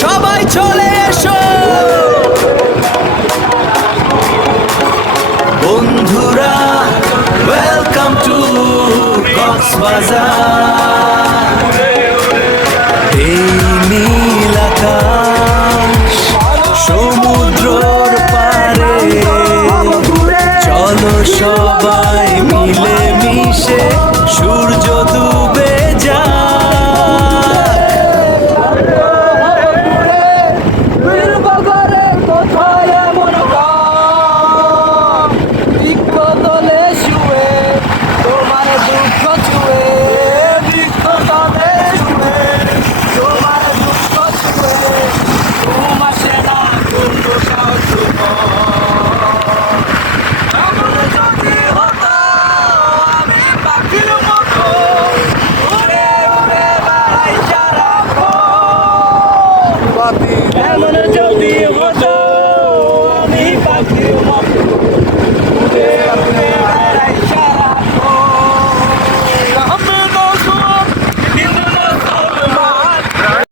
সবাই চলে এসো বন্ধুরা, ওয়েলকাম টু কক্সবাজার। এই নীল আকাশ সমুদ্রর পারে, চলো সবাই মিলে মিশে সূর্য ডুবে এমন যদি হতো আমি পাখি